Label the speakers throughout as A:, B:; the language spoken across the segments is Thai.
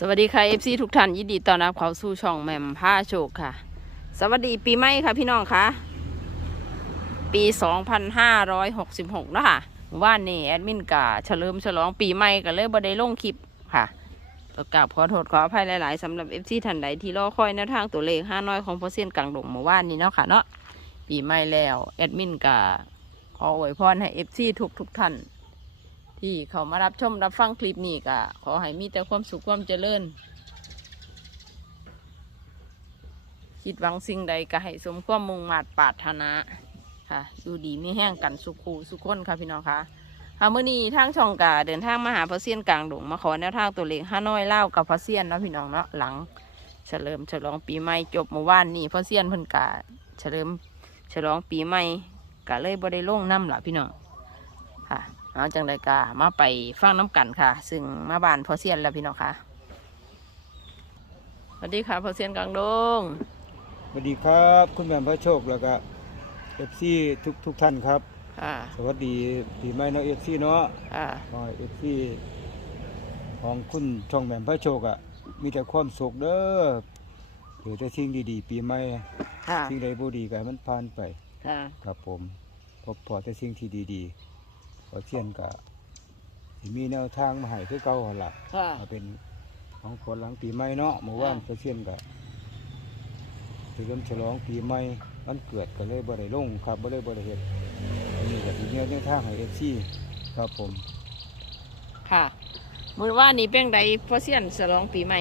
A: สวัสดีค่ะ FC ทุกท่านยินดีต้อนรับเข้าสู่ช่องแหม่มผ้าโชคค่ะ สวัสดีปีใหม่ค่ะพี่น้องค่ะ ปี 2566นะคะเมื่อว่านนี่แอดมินกะเฉลิมฉลองปีใหม่ก็เลยบ่ได้ลงคลิปค่ะกราบขอโทษขออภัยหลาย ๆสำหรับ FC ท่านใดที่รอคอยแนวทางตัวเลขห้าน้อยของพอเซียนกลางดงเมื่อวานนี้เนาะค่ะเนาะปีใหม่แล้วแอดมินกะขออวยพรให้ FC ทุกทุกๆท่าน ที่เขามารับชมรับฟังคลิปนี้ก็ขอให้มีแต่ความสุขความเจริญ คิดหวังสิ่งใดก็ให้สมความมุ่งมาตรปรารถนาค่ะอยู่ดีมีแห้งกันสุขูสุขคนค่ะพี่น้องค่ะค่ะเมื่อนี้ทางช่องกาเดินทางมาหาพระเซียนกลางดงมาขอแนวทางตัวเลขห้าน้อยเล่ากับพระเซียนเนาะพี่น้องเนาะหลัง เฉลิมฉลองปีใหม่จบเมื่อวานนี้พระเซียนเพิ่นกาเฉลิมฉลองปีใหม่ก็เลยบ่ได้ลงน้ำละพี่น้อง เอาจังไดกามาไปฟังน้ำกันค่ะ ซึ่งมาบ้านพอเซียนแล้วพี่น้องค่ะสวัสดีค่ะพอเซียนกลางดง
B: สวัสดีครับ คุณแม่พระโชคแล้วก็เอฟซีทุกทุกท่านครับ
A: ค่ะ
B: สวัสดีปีใหม่เนาะเอฟซีเนาะ
A: ค่ะ
B: ขอเอฟซีของคุณช่องแม่พระโชคอะมีแต่ความสุขเด้อหรือแต่สิ่งดีๆ ปีใหม่
A: ค่ะ
B: สิ่งใดบ่ดีก็ให้มันผ่านไป
A: ค่ะ
B: ครับผมพบพอแต่สิ่งที่ดีๆ ขอเชียนก็สิมีแนวทางมาให้คือเก่าหั่นล่ะ
A: ค่ะ
B: มาเป็นของคนหลังปีใหม่เนาะเมื่อวาน
A: อ่า
B: ก็เช่นกับเฉลิมฉลองปีใหม่วันเกิดก็เลยบ่ได้ลงครับบ่ได้บ่ได้เฮ็ดอันนี้ก็สิมีแนวทางให้ FC ครับผม
A: ค่ะ มือว่านี่เป็นไดพอเซียนฉลองปีใหม่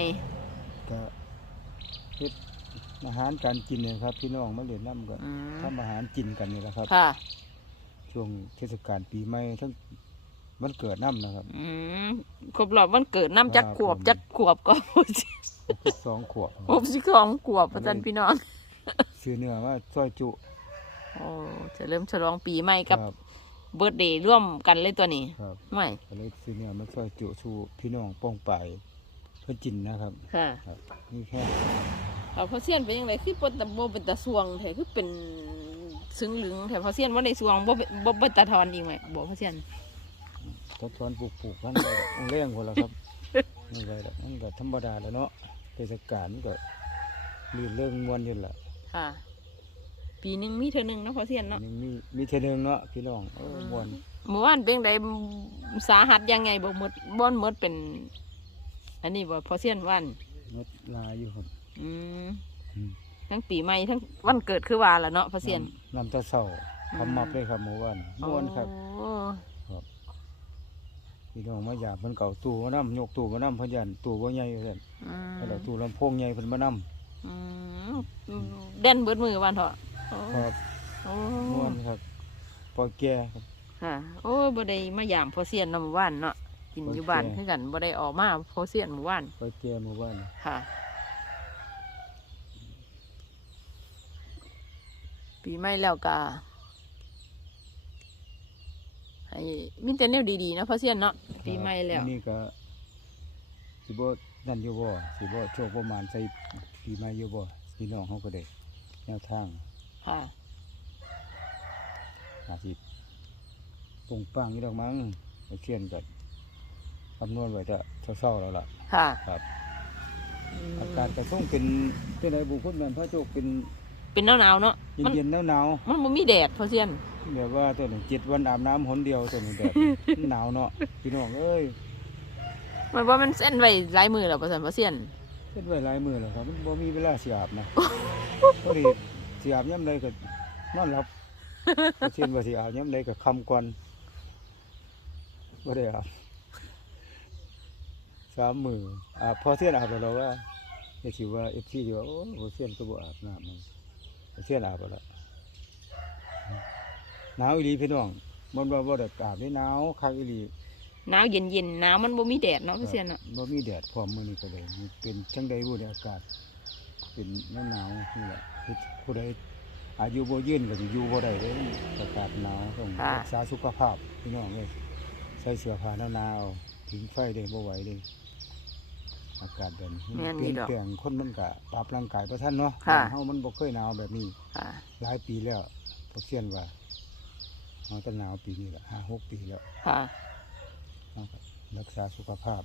B: ก็เฮ็ดอาหารการกินเนี่ยครับ พี่น้องมาเรียนนํก็
A: อืม
B: ทำอาหารกินกันนี่แหละครับ
A: ค่ะ
B: ช่วงเทศกาลปีใหม่ทั้งวันเกิดนํนะครับ
A: อืมครบรอบวันเกิดน้ำจัก
B: ครับ
A: ขวบ
B: ผม
A: จักขวบก็
B: ก็คือสองขวบ
A: ครบสิของขวบประจันพี่น้อง
B: ซื้อเนื้อมาซอยจุ
A: โอ้เฉลิมฉลองปีใหม่
B: ค
A: กับ
B: รับ
A: เบิร์ดเดย์ร่วมกันเลยตัวนี้
B: ครับ
A: ไม่
B: ก็เลยซื้อเนื้อมาซอยจุสู่พี่น้องป้องไปายเพื่อกินนะครับ
A: ค่ะ
B: ครับนี่แค่
A: เอาพอเซียนเป็นยังไงคือเป็นตะโบเป็นตะสวงแท้คือเป็น ซึ้งหลึงแท้พอเซียนว่าในสวงบ่เป็นบ่ตะทอนอีกไหมบอกพอเซียน
B: ทดทอนปลูกปลูกพันก็เลี้ยงคนละครับนี่ไรละนั่นก็ธรรมดาแล้วเนาะเทศกาลมันก็มีเรื่องมวนอยู่ละ
A: ค่ะ ปีหนึ่งมีเท่านึงเนาะพอเซียนเนาะ
B: มีมีเทอหนึ่งเนาะพี่น้องมวน
A: เมื่อวานเป็นยังไงสาหัสยังไงบ่หมดบ่หมดเป็น อันนี้บ่พอเซียนวัน
B: งดลายอยู่ครับอืม
A: ทั้งปีใหม่ทั้งวันเกิดคือว่าละเนาะพอเซียน
B: น้ำตาเศร้าคำมับเลยครับเมื่อวานมวนครับ
A: โอ้
B: พี่น้องมาอยากเพิ่นเก่าตู้มานํยกตู้มานํเพิ่นยันตู้บ่ใหญ่เพิ่น
A: อืม
B: แล้วตู้ลำโพงใหญ่เพิ่นมานํ
A: อืมเด่นเบิดมือวันเถอะโอ้
B: ครับ
A: โอ้
B: ม่วนครับปล่อยแก่ครับ
A: ค่ะ โอ้ยบ่ได้มายามพอเซียนเนาะเมื่อวานเนาะกินอยู่บ้าน
B: โอเค
A: คือกันบ่ได้ออกมาพอเซียนเมื่อวาน
B: ปล่อยแก่เมื่อวาน
A: ค่ะ ปีใหม่แล้วก็ให้มีแต่แนวดีๆเนาะพอเซียนเนาะปีใหม่แล้ว
B: อันนี่ก็สิบ่นั่นอยู่บ่สิบ่โชคประมาณใส่ปีใหม่อยู่บ่พี่น้องเฮาก็ได้แนวทาง
A: ค่ะ
B: อาจสิตรงปังอยู่ดอกมั้งไปเขียนก็คำนวณไว้จะเศร้าๆแล้วล่ะ
A: ค่ะ
B: ครับ
A: อืม
B: อากาศก็ส่งเป็นเป็นไดบุคคลแม่นพระโชคเป็น
A: เป็นหนาวๆเนาะมัน
B: เย็นๆหนาว
A: มันบ่มีแดดพอเซียน
B: ๆแบบว่าตัวนี้7วันอาบน้ำหนเดียวตัวนี้แบบมันหนาวเนาะพี่น้องเอ้ย
A: มันว่ามันเส้นไว้หลายมือแล้วพอเซียนพอเซียน
B: เฮ็ดไว้หลายมื้อแล้วครับมันบ่มีเวลาสิอาบนะ พอดีสิอาบยามใดก็นอนหลับเช่นว่าสิอาบยามใดก็ค่ำก่อนบ่ได้อาบสามมื้ออาบพอเที่ยงอาบแล้วเราว่าจะสิว่า FC สิว่าโอ้บ่เที่ยงก็บ่อาบน้ำมันบ่ เที่ยงอาบแล้วล่ะหนาวอีหลีพี่น้องมันว่าบ่ได้อาบได้หนาวคักอีหลี
A: หนาวเย็นเย็นๆหนาวมันบ่มีแดดเนาะพอเซียนเนาะ
B: บ่มีแดดพร้อมมื้อนี้ก็เลยมันเป็นจังใดบ่ได้อากาศ เป็นหนาวๆนี่แหละคือผู้ใดอายุบ่ยืนก็สิอยู่บ่ได้เด้อากาศหนาวต้องรักษาสุขภาพพี่น้องเอ้ยใส่เสื้อผ้าหนาวๆถึงไฟได้บ่ไหวเด้ อากาศแบบนี้มันเปลี่ยนแปลงคนมันก็ปรับร่างกายบ่ทันเนาะบ้านเฮามันบ่เคยหนาวแบบนี้
A: ค่ะ
B: หลายปีแล้วพอเซียนว่าเฮาจะหนาวปีนี้ละ5 6ปีแล้ว
A: ค่ะ
B: เฮาก็รักษาสุขภาพ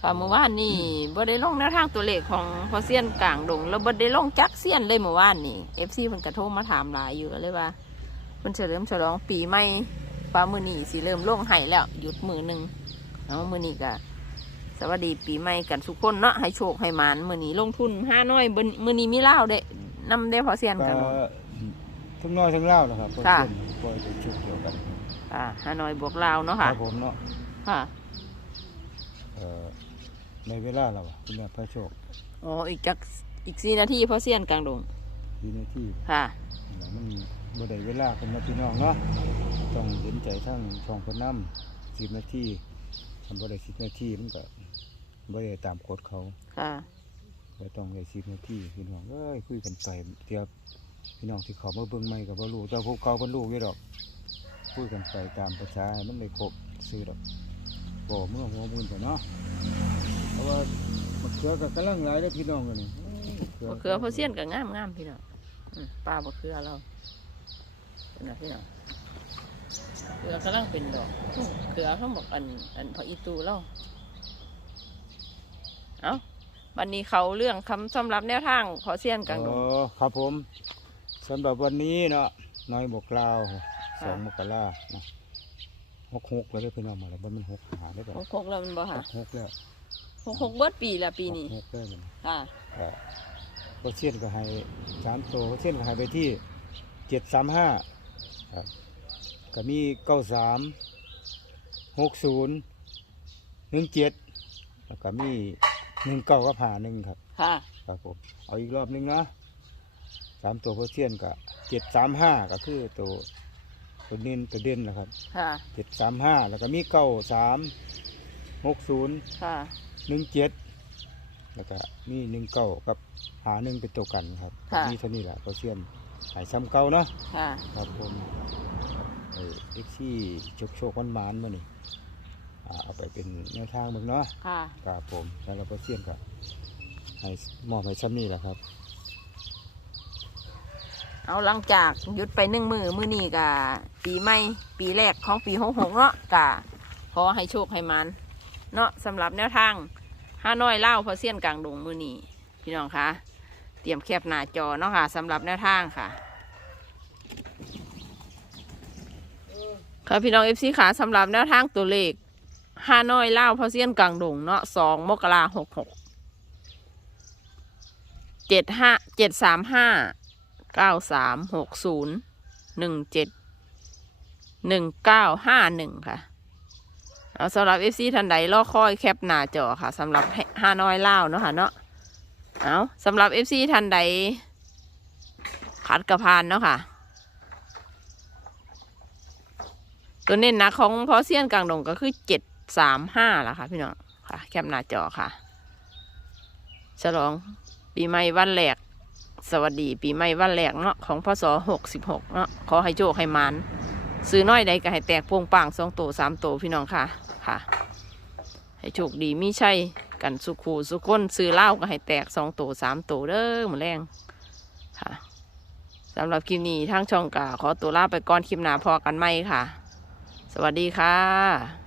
A: ค่ะเมื่อวานนี่บ่ได้ลงแนวทางตัวเลขของพอเซียนกลางดง แล้วบ่ได้ลงจักเซียนเลยเมื่อวานนี่ FC เพิ่นกระโทรมาถามหลายอยู่เลยว่าเพิ่นเฉลิมฉลองปีใหม่ฟ้ามื้อนี้สิเริ่มลงให้แล้ว หยุดมื้อหนึง เอามื้อนี้ก็สวัสดีปีใหม่กันทุกคนเนาะให้โชคให้หมานมื้อนี้ลงทุนห้าน้อยเบิ่นมื้อนี้มีลาวเด้นำได้พอเซียน
B: ก็
A: กันดง
B: ทั้งน้อยทั้งเล่าวนะครับเพิ่น
A: ค่ะ
B: ปล่อยเป็นชุดเดียวกัน
A: อ่าห้าน้อยบวกลาวเนาะ
B: ค
A: ค่ะ
B: รับผมเนาะ
A: ค่ะ
B: เอ่อในเวลาเราคุณแม่พระโชค
A: อ๋ออีกจักอีก4นาทีพอเซียนกลางดง
B: ทีนาที่
A: ค่ะ
B: แล้วมันบ่ได้เวลาคนมาพี่น้องเนาะต้องเห็นใจทั้งช่องเพิ่นนำ10นาที ทำบ่ได้10นาทีมันก็บ่ได้ตามกฎเขา
A: ค่ะ
B: ก็ต้องได้10นาทีพี่น้องเอ้ยคุยกันไปเดี๋ยวพี่น้องที่เขามาเบิ่งใหม่ก็บ่รู้แต่พวกเก่าเพิ่นรู้อยู่ดอกคุยกันไปตามภาษาให้มันได้ครบซื้อดอกบ่เมื่อหัวมื่นไปเนาะเพราะว่ามะเขือก็กำลังหลายเด้อพี่น้องกันนี่
A: บะเขือพอเซียนก็งามงามพี่น้องอืมปลาบะเขือเราเป็นไงพี่น้อง เขือกำลังเป็นดอกอื้อเขือเขาบอกอันอันพออีตูเราเอาวันนี้เขาเรื่องคำสำหรับแนวทางพอเซียนกลางดง
B: อ๋อครับผมสำหรับวันนี้เนาะน้อยบกลาวสอง
A: ค่ะ
B: มกราเนาะหกหกแล้วได้อพี่น้องมาแล้วบ่แมันหกหาได้บ่
A: หกหกแล้วมันบ่
B: ห
A: ค่ะ
B: กหกแล้ว
A: หกหกเบิดปีละปีนี้
B: หกได้มัน
A: ค่ะ
B: ก็ก็เชียนก็ให้สามตัวเชียนก็ให้ไปที่เจ็ดสามห้าครับ ก็มีเก้าสามหกศูนย์หนึ่งเจ็ดแล้วก็มีหนึ่งเก้ากับหาหนึ่งครับ
A: ค่ะ
B: ครับผมเอาอีกรอบหนึงเนาะสามตัวโพเชียนก็เจ็ดสามห้าก็คือตัวตัวเน้นตัวเด่นนะครับ
A: ค่ะ
B: เจ็ดสามห้าแล้วก็มีเก้าสามหกศูนย์
A: ค่ะ
B: หนึ่งเจ็ดแล้วก็มีหนึ่งเก้ากับหาหนึ่งเป็นตัวกันครับ
A: ค่ะ
B: มีเท่านี้แหละโพเชียนหายซ้ำเก่าเนาะ
A: ค่ะ
B: ครับผมไอ้ เอ็กซี่โชคโชควันหมานๆมานี่อ่าเอาไปเป็นแนวทางเบิ่งเนาะ
A: ค่ะ
B: ครับผมแล้วเราโพเชียนก็ให้มอบให้ซ้ำนี่แหละครับ
A: เอาหลังจากหยุดไปหนึ่งมือมือนี้กะปีใหม่ปีแรกของปีหกหกเนาะกะขอให้โชคให้มัน เนาะสำหรับแนวทางห้าน้อยเล่าพอเสี้ยนกลางดงมือนี้พี่น้องคะเตรียมแคบหน้าจอเนาะค่ะสำหรับแนวทางค่ะ ค่ะพี่น้องเอฟซีค่ะสำหรับแนวทางตัวเลขห้าน้อยเล่าพอเสี้ยนกลางดงเนาะสองมกราหกหกเจ็ดห้าเจ็ดสามห้าเก้าสามหกศูนย์หนึ่งเจ็ดหนึ่งเก้าห้าหนึ่งค่ะเอาสำหรับเอฟซีทันใดรอค่อยแคปหน้าจอค่ะสำหรับฮานอยเล่าเนาะค่ะเนาะเอาสำหรับเอฟซีทันใดขัดกระพานเนาะค่ะ ตัวเน้นนะของพอเซียนกลางดงก็คือเจ็ดสามห้าละค่ะ พี่น้องค่ะ แคปหน้าจอค่ะ ฉลองปีใหม่วันแรก สวัสดีปีใหม่วันแรกเนาะของพศหกสิบหกเนาะขอให้โชคให้มันซื้อน้อยใดก็ให้แตกโป่งปังสองโตสามโตพี่น้องค่ะค่ะ ให้โชคดีมีชัยกันสุขูสุขคนซื้อเหล้าก็ให้แตกสองโตสามโตเด้อหมือแรงค่ะสำหรับคลิปนี้ทางช่องกาขอตัวลาไปก่อนคลิปหน้าพอกันไหมค่ะ สวัสดีค่ะ